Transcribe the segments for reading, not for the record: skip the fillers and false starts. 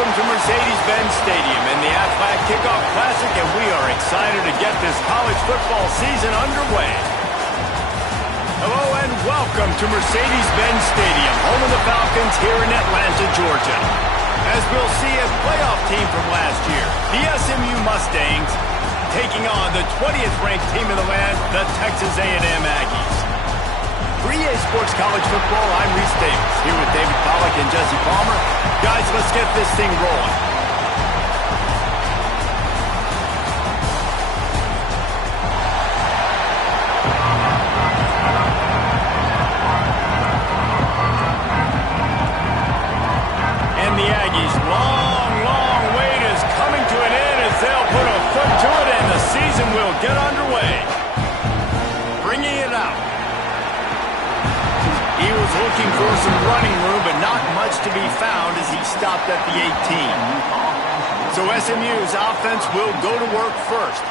welcome to Mercedes-Benz Stadium and the Aflac Kickoff Classic, and we are excited to get this college football season underway. Hello and welcome to Mercedes-Benz Stadium, home of the Falcons here in Atlanta, Georgia. As we'll see, a playoff team from last year, the SMU Mustangs, taking on the 20th ranked team in the land, the Texas A&M Aggies. For EA Sports College Football, I'm Reese Davis, here with David Pollack and Jesse Palmer. Guys, let's get this thing rolling. And the Aggies' long wait is coming to an end as they'll put a foot to it and the season will get underway. Bringing it out. He was looking for some running room, but not much to be found as he stopped at the 18. So SMU's offense will go to work first.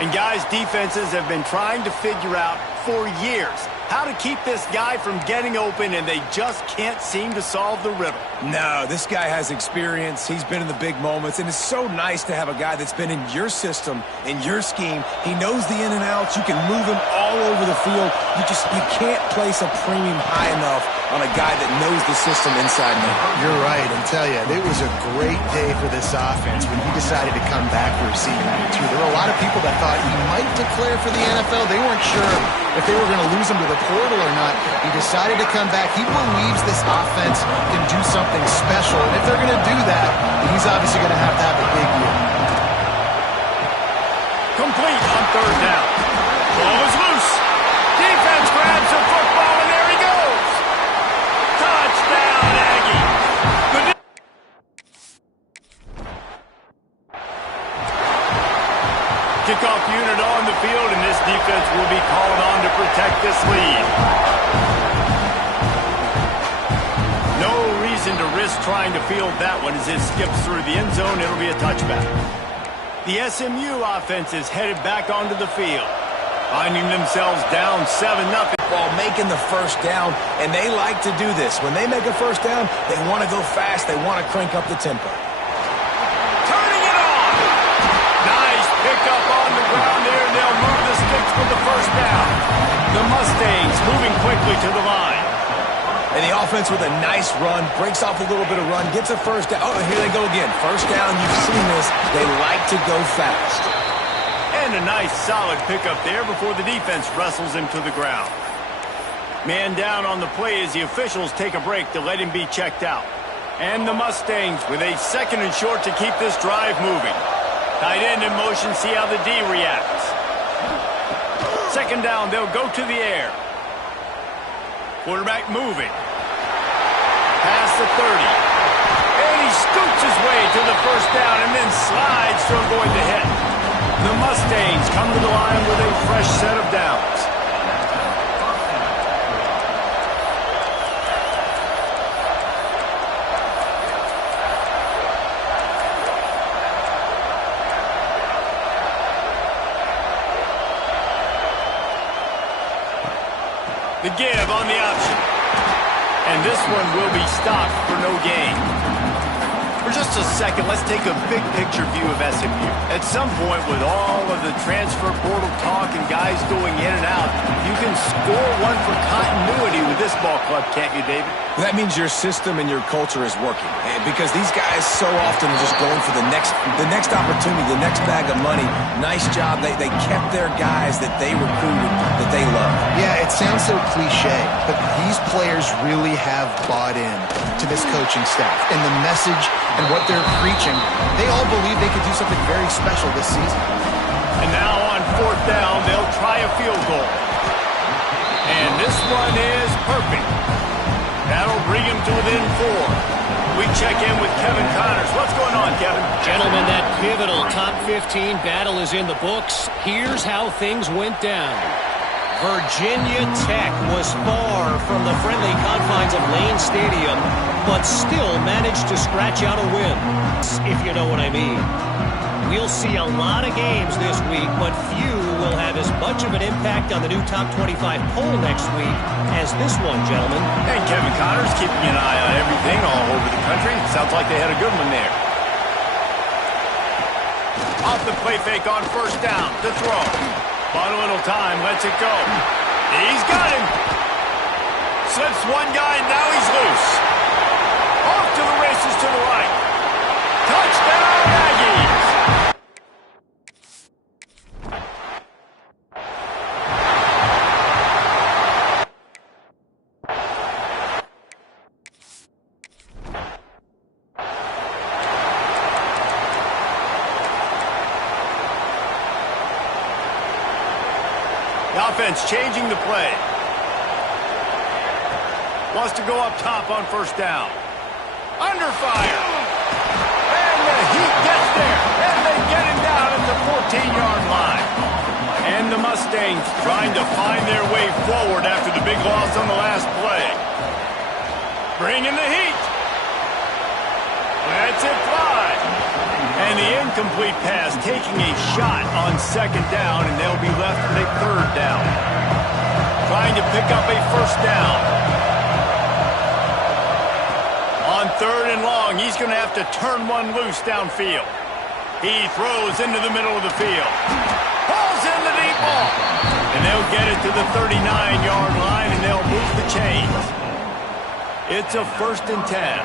And guys, defenses have been trying to figure out for years how to keep this guy from getting open, and they just can't seem to solve the riddle. No, this guy has experience. He's been in the big moments, and it's so nice to have a guy that's been in your system, in your scheme. He knows the in and outs. You can move him all over the field. You can't place a premium high enough on a guy that knows the system inside and out. You're right, and tell you, it was a great day for this offense when he decided to come back for receiving number 2. There were a lot of people that thought he might declare for the NFL. They weren't sure if they were going to lose him to the portal or not. He decided to come back. He believes this offense can do something special, and if they're going to do that, he's obviously going to have a big year. Complete on third down. Ball is loose. Defense grabs the football, and there he goes. Touchdown, Aggie. Kickoff unit on the field, and this defense will be called on to protect this lead. No reason to risk trying to field that one as it skips through the end zone. It'll be a touchback. The SMU offense is headed back onto the field, finding themselves down 7-0. While making the first down, and they like to do this. When they make a first down, they want to go fast. They want to crank up the tempo. Turning it on. Nice pickup on the ground there. They'll move the sticks with the first down. The Mustangs moving quickly to the line. And the offense with a nice run, breaks off a little bit of run, gets a first down. Oh, here they go again. First down, you've seen this. They like to go fast. And a nice solid pickup there before the defense wrestles him to the ground. Man down on the play as the officials take a break to let him be checked out. And the Mustangs with a second and short to keep this drive moving. Tight end in motion, see how the D reacts. Second down, they'll go to the air. Quarterback moving. Past the 30. And he scoots his way to the first down and then slides to avoid the hit. The Mustangs come to the line with a fresh set of downs. The give on the option. And this one will be stopped for no gain. For just a second, let's take a big picture view of SMU. At some point, with all of the transfer portal talk and guys going in and out, you can score one for continuity with this ball club, can't you, David? That means your system and your culture is working. And because these guys so often are just going for the next opportunity, the next bag of money. Nice job. They kept their guys that they recruited, that they love. Yeah, it sounds so cliche, but these players really have bought in to this coaching staff and the message and what they're preaching. They all believe they could do something very special this season. And now on fourth down, they'll try a field goal. And this one is perfect. That'll bring him to within 4. We check in with Kevin Connors. What's going on, Kevin? Gentlemen, that pivotal top 15 battle is in the books. Here's how things went down. Virginia Tech was far from the friendly confines of Lane Stadium, but still managed to scratch out a win, if you know what I mean. We'll see a lot of games this week, but few will have as much of an impact on the new top 25 poll next week as this one, gentlemen. And Kevin Connors keeping an eye on everything all over the country. Sounds like they had a good one there. Off the play fake on first down to throw. Bought a little time, lets it go. He's got him. Slips one guy, now he's loose. Off to the races to the right. Touchdown, Aggies! The offense changing the play. Wants to go up top on first down. Under fire. And the Heat gets there. And they get him down at the 14-yard line. And the Mustangs trying to find their way forward after the big loss on the last play. Bring in the Heat. Lets it fly. And the incomplete pass taking a shot on second down, and they'll be left with a third down. Trying to pick up a first down. On third and long, he's going to have to turn one loose downfield. He throws into the middle of the field. Pulls in the deep ball. And they'll get it to the 39-yard line, and they'll move the chains. It's a 1st and 10.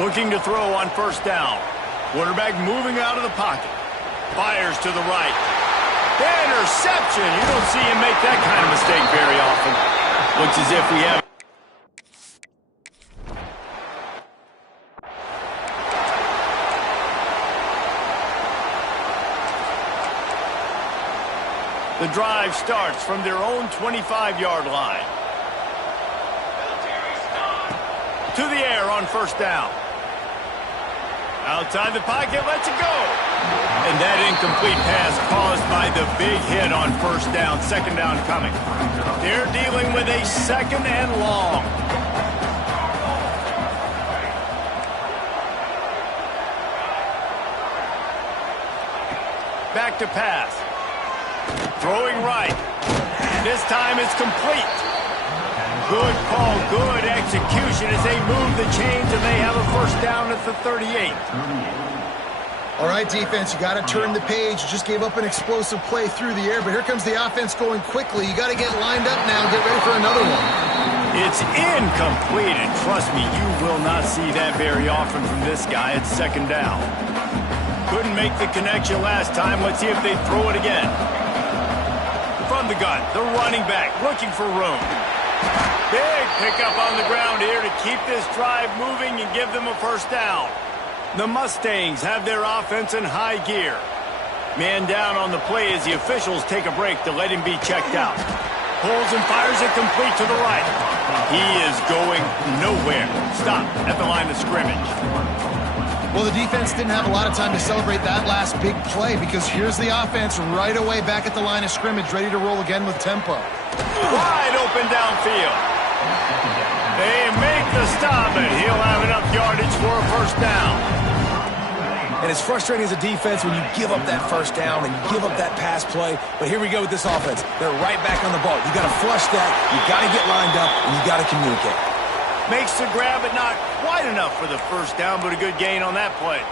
Looking to throw on first down. Quarterback moving out of the pocket. Fires to the right. Interception. You don't see him make that kind of mistake very often. Looks as if we have... The drive starts from their own 25-yard line. To the air on first down. Outside the pocket, lets it go. And that incomplete pass caused by the big hit on first down. Second down coming. They're dealing with a second and long. Back to pass. Throwing right. This time it's complete. Good call, good execution as they move the chains, and they have a first down at the 38. All right, defense, you got to turn the page. You just gave up an explosive play through the air, but here comes the offense going quickly. You got to get lined up now and get ready for another one. It's incomplete, and trust me, you will not see that very often from this guy. It's second down. Couldn't make the connection last time. Let's see if they throw it again. From the gun, the running back looking for room. Big pickup on the ground here to keep this drive moving and give them a first down. The Mustangs have their offense in high gear. Man down on the play as the officials take a break to let him be checked out. Pulls and fires it complete to the right. He is going nowhere. Stop at the line of scrimmage. Well, the defense didn't have a lot of time to celebrate that last big play because here's the offense right away back at the line of scrimmage, ready to roll again with tempo. Wide open downfield. They make the stop, and he'll have enough yardage for a first down. And it's frustrating as a defense when you give up that first down and you give up that pass play. But here we go with this offense. They're right back on the ball. You got to flush that. You got to get lined up, and you got to communicate. Makes the grab, but not quite enough for the first down, but a good gain on that play.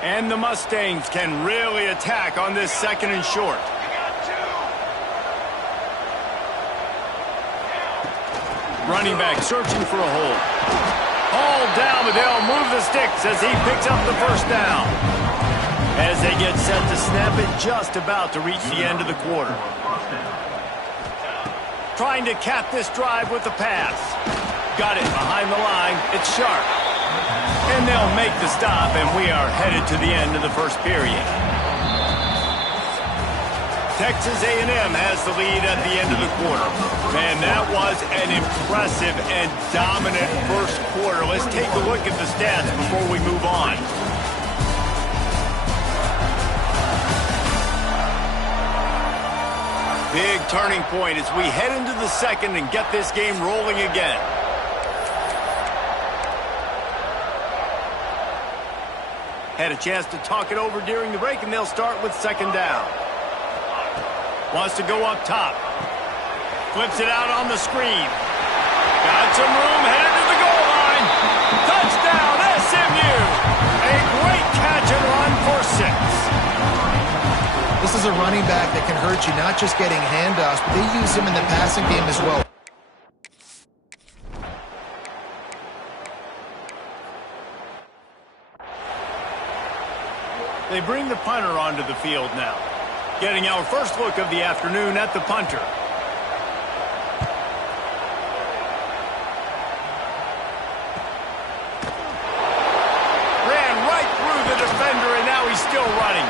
And the Mustangs can really attack on this second and short. Running back searching for a hole. All down, but they'll move the sticks as he picks up the first down. As they get set to snap it, just about to reach the end of the quarter. Trying to cap this drive with the pass. Got it behind the line. It's sharp. And they'll make the stop, and we are headed to the end of the first period. Texas A&M has the lead at the end of the quarter. Man, that was an impressive and dominant first quarter. Let's take a look at the stats before we move on. Big turning point as we head into the second and get this game rolling again. Had a chance to talk it over during the break, and they'll start with second down. Wants to go up top. Flips it out on the screen. Got some room, headed to the goal line. Touchdown, SMU! is a running back that can hurt you, not just getting handoffs, but they use him in the passing game as well. They bring the punter onto the field now. Getting our first look of the afternoon at the punter. Ran right through the defender, and now he's still running.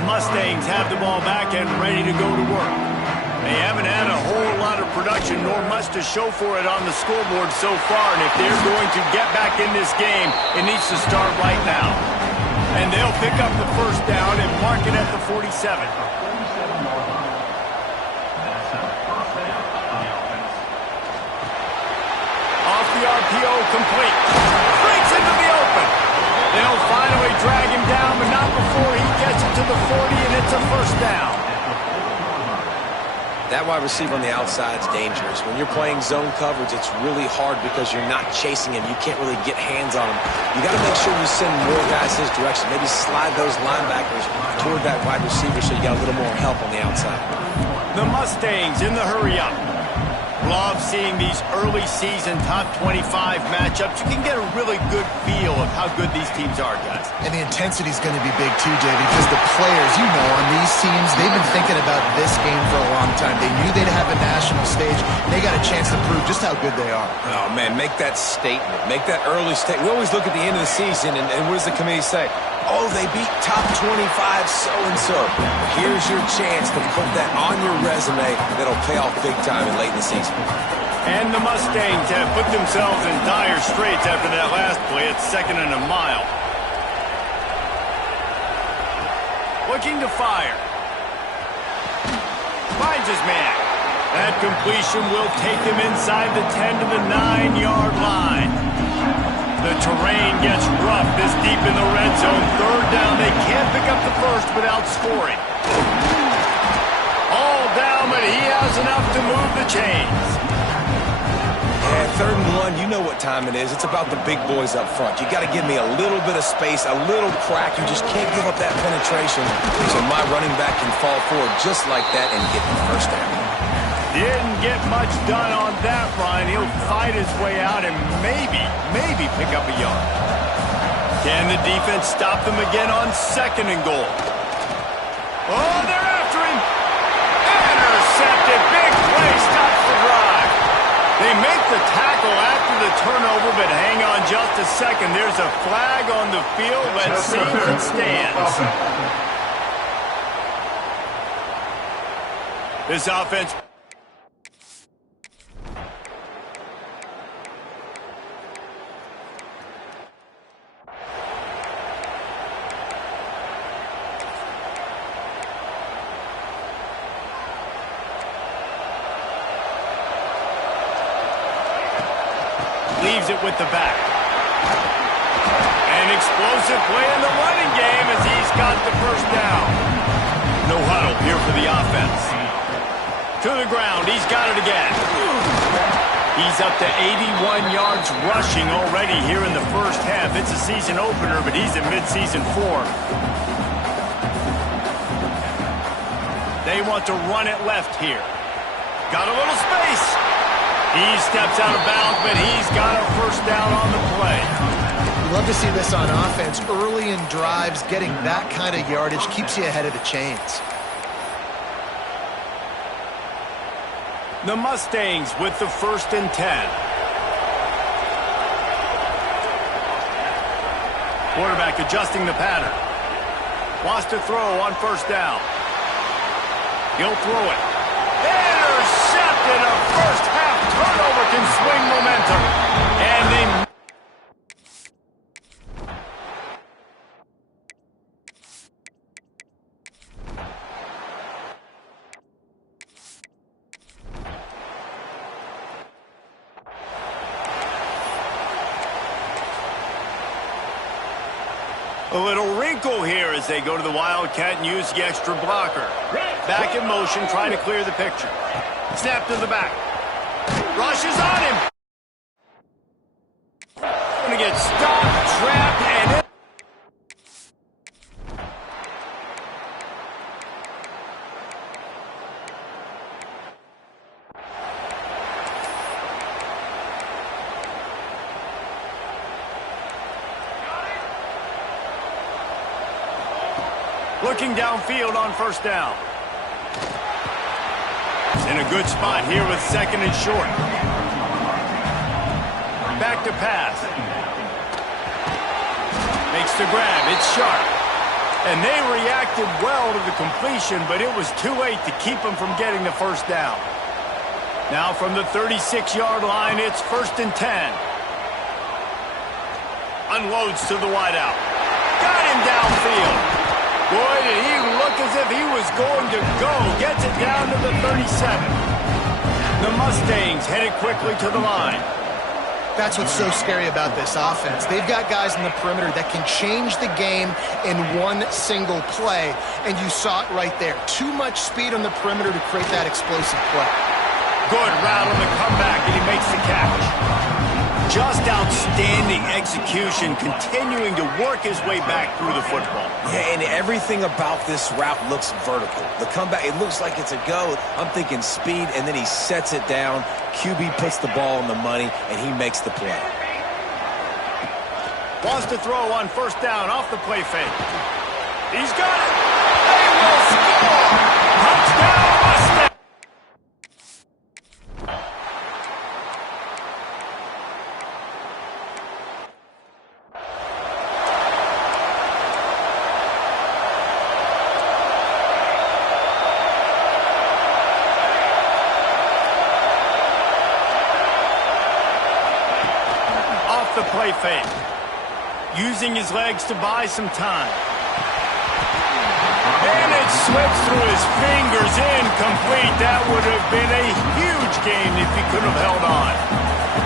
The Mustangs have the ball back and ready to go to work. They haven't had a whole lot of production, nor much to show for it on the scoreboard so far. And if they're going to get back in this game, it needs to start right now. And they'll pick up the first down and mark it at the 47. Off the RPO, complete. Breaks into the open. They'll finally drag him down, but not before he gets it to the 40, and it's a first down. That wide receiver on the outside is dangerous. When you're playing zone coverage, it's really hard because you're not chasing him. You can't really get hands on him. You got to make sure you send more guys his direction. Maybe slide those linebackers toward that wide receiver so you got a little more help on the outside. The Mustangs in the hurry-up. Love seeing these early season top 25 matchups. You can get a really good feel of how good these teams are, guys. And the intensity is going to be big too, Davey, because the players, you know, on these teams, they've been thinking about this game for a long time. They knew they'd have a national stage. They got a chance to prove just how good they are. Oh, man, make that statement. Make that early statement. We always look at the end of the season, and what does the committee say? Oh, they beat top 25 so-and-so. Here's your chance to put that on your resume that'll pay off big time in late in the season. And the Mustangs have put themselves in dire straits after that last play at 2nd and a mile. Looking to fire. Finds his man. That completion will take him inside the 10 to the 9-yard line. The terrain gets rough this deep in the red zone. 3rd down. They can't pick up the first without scoring. All down, but he has enough to move the chains. Yeah, 3rd and 1, you know what time it is. It's about the big boys up front. You got to give me a little bit of space, a little crack. You just can't give up that penetration. So my running back can fall forward just like that and get the first down. Didn't get much done on that run. He'll fight his way out and maybe pick up a yard. Can the defense stop them again on 2nd and goal? Oh, they're after him. Intercepted. Big play. Stops the drive. They make the tackle after the turnover, but hang on just a second. There's a flag on the field. Let's see if it stands. This offense... leaves it with the back. An explosive play in the running game as he's got the first down. No huddle here for the offense. To the ground. He's got it again. He's up to 81 yards rushing already here in the first half. It's a season opener, but he's in midseason form. They want to run it left here. Got a little space. He steps out of bounds, but he's got a first down on the play. You love to see this on offense. Early in drives, getting that kind of yardage keeps you ahead of the chains. The Mustangs with the 1st and 10. Quarterback adjusting the pattern. Wants to throw on 1st down. He'll throw it. Intercepted. A first half turnover can swing momentum. And they... A little wrinkle here as they go to the Wildcat and use the extra blocker. Back in motion, trying to clear the picture. Snap to the back. Rushes on him. Going to get stopped. trapped, and it... Looking downfield on first down. He's in a good spot here with second and short. Back to pass. Makes the grab. It's sharp. And they reacted well to the completion, but it was too late to keep them from getting the first down. Now from the 36-yard line, it's 1st and 10. Unloads to the wideout. Got him downfield. Boy, did he look as if he was going to go. Gets it down to the 37. The Mustangs headed quickly to the line. That's what's so scary about this offense. They've got guys in the perimeter that can change the game in one single play, and you saw it right there. Too much speed on the perimeter to create that explosive play. Good route on the comeback, and he makes the catch. Just outstanding execution, continuing to work his way back through the football. Yeah, and everything about this route looks vertical. The comeback, it looks like it's a go. I'm thinking speed, and then he sets it down. QB puts the ball on the money, and he makes the play. Wants to throw on first down off the play fake. He's got it. They will score. Touchdown, Mustang. The play fake, using his legs to buy some time. And it slips through his fingers, incomplete. That would have been a huge gain if he could have held on.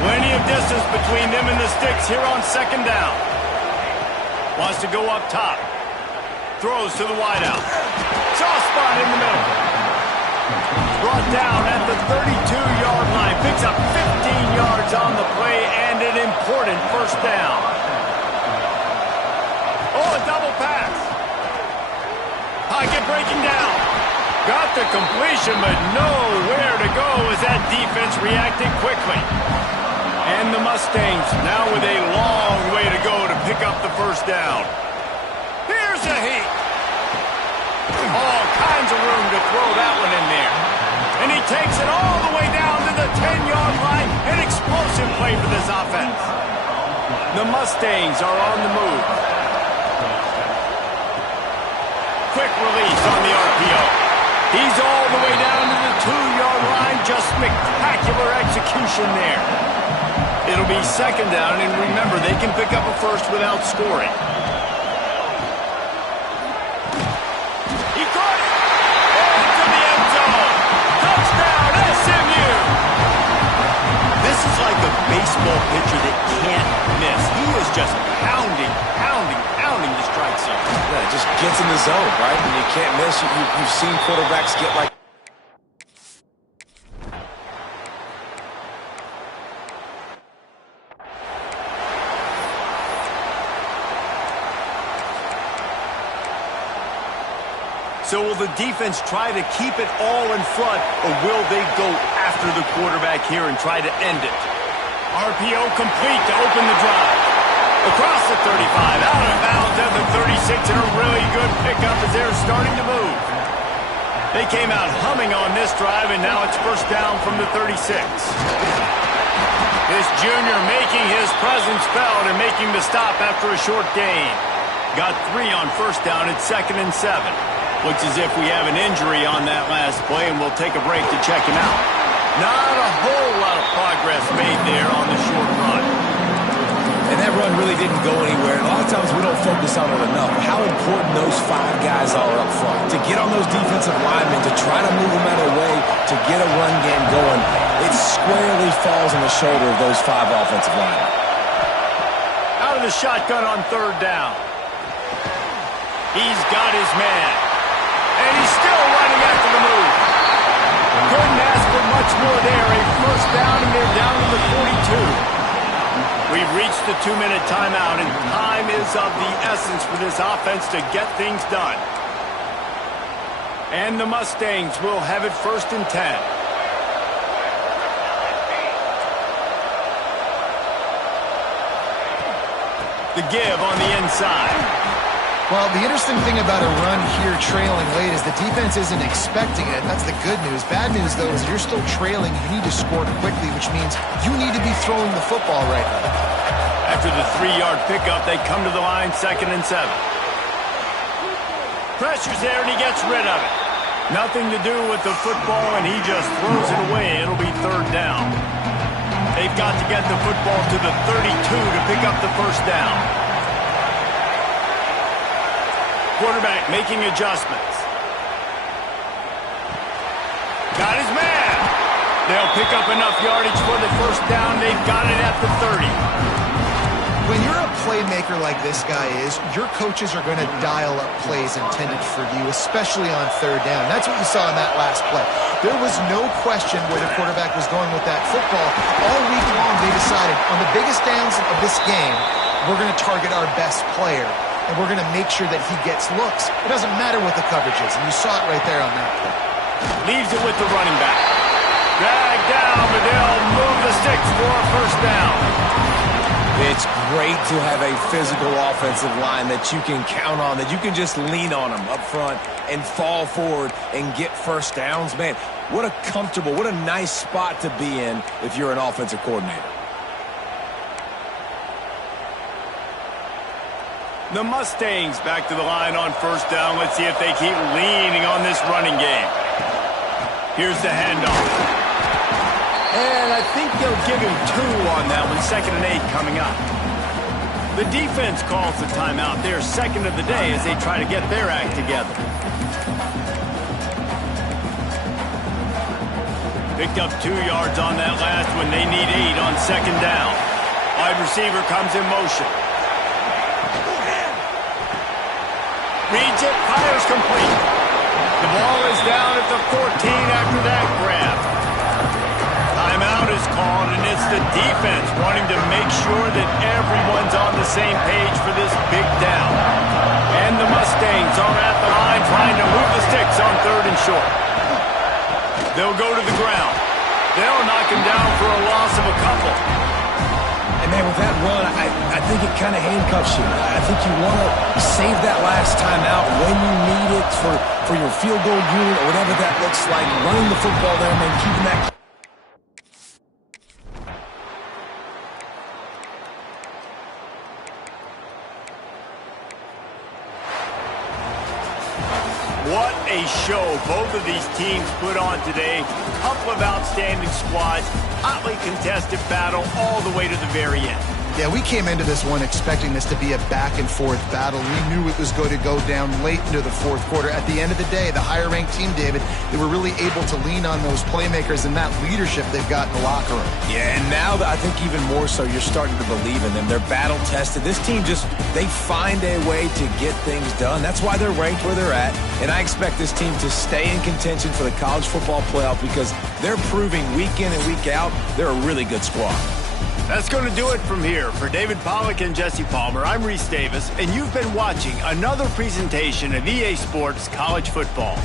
Plenty of distance between them and the sticks here on second down. Wants to go up top. Throws to the wideout. Soft spot in the middle. Brought down at the 32-yard line. Picks up 15 yards on the play and an important first down. Oh, a double pass. Pocket breaking down. Got the completion, but nowhere to go as that defense reacted quickly. And the Mustangs now with a long way to go to pick up the first down. Here's a heat. All kinds of room to throw that one in there. And he takes it all the way down to the 10-yard line. An explosive play for this offense. The Mustangs are on the move. Quick release on the RPO. He's all the way down to the 2-yard line. Just spectacular execution there. It'll be second down, and remember, they can pick up a first without scoring. He caught it! Into the end zone! Touchdown, SMU! This is like a baseball pitcher that can't miss. He is just pounding the strike zone. Yeah, it just gets in the zone, right? And you can't miss. You've seen quarterbacks get like... So will the defense try to keep it all in front, or will they go after the quarterback here and try to end it? RPO complete to open the drive. Across the 35, out of bounds at the 36, and a really good pickup as they're starting to move. They came out humming on this drive, and now it's first down from the 36. This junior making his presence felt and making the stop after a short gain. Got 3 on first down at 2nd and 7. Looks as if we have an injury on that last play, and we'll take a break to check him out. Not a whole lot of progress made there on the short run. And that run really didn't go anywhere. And a lot of times we don't focus on it enough. How important those 5 guys are up front. To get on those defensive linemen, to try to move them out of the way, to get a run game going, it squarely falls on the shoulder of those 5 offensive linemen. Out of the shotgun on 3rd down. He's got his man. And he's still running after the move. Couldn't ask for much more there. A first down, and they're down to the 42. We've reached the 2-minute timeout, and time is of the essence for this offense to get things done. And the Mustangs will have it 1st and 10. The give on the inside. Well, the interesting thing about a run here trailing late is the defense isn't expecting it. That's the good news. Bad news, though, is you're still trailing. You need to score quickly, which means you need to be throwing the football right now. After the 3-yard pickup, they come to the line 2nd and 7. Pressure's there, and he gets rid of it. Nothing to do with the football, and he just throws it away. It'll be 3rd down. They've got to get the football to the 32 to pick up the 1st down. Quarterback making adjustments. Got his man. They'll pick up enough yardage for the 1st down. They've got it at the 30. When you're a playmaker like this guy is, your coaches are going to dial up plays intended for you, especially on 3rd down. That's what you saw in that last play. There was no question where the quarterback was going with that football. All week long, they decided on the biggest downs of this game, we're going to target our best player, and we're going to make sure that he gets looks. It doesn't matter what the coverage is, and you saw it right there on that play. Leaves it with the running back. Drag down, but they'll move the sticks for a 1st down. It's great to have a physical offensive line that you can count on, that you can just lean on them up front and fall forward and get 1st downs. Man, what a comfortable, what a nice spot to be in if you're an offensive coordinator. The Mustangs back to the line on 1st down. Let's see if they keep leaning on this running game. Here's the handoff. And I think they'll give him 2 on that one. 2nd and 8 coming up. The defense calls the timeout. They're 2nd of the day as they try to get their act together. Picked up 2 yards on that last one. They need 8 on 2nd down. Wide receiver comes in motion. Reads it, fires complete. The ball is down at the 14 after that grab. Timeout is called, and it's the defense wanting to make sure that everyone's on the same page for this big down. And the Mustangs are at the line trying to move the sticks on 3rd and short. They'll go to the ground. They'll knock him down for a loss of a couple. And man, with that run, I think it kind of handcuffs you. I think you want to save that last time out when you need it for your field goal unit or whatever that looks like. Running the football there, man, keeping that. What a show both of these teams put on today. Couple of outstanding squads, hotly contested battle all the way to the very end. Yeah, we came into this one expecting this to be a back-and-forth battle. We knew it was going to go down late into the 4th quarter. At the end of the day, the higher-ranked team, David, they were really able to lean on those playmakers and that leadership they've got in the locker room. Yeah, and now I think even more so, you're starting to believe in them. They're battle-tested. This team they find a way to get things done. That's why they're ranked where they're at. And I expect this team to stay in contention for the college football playoff because they're proving week in and week out they're a really good squad. That's going to do it from here. For David Pollack and Jesse Palmer, I'm Reese Davis, and you've been watching another presentation of EA Sports College Football.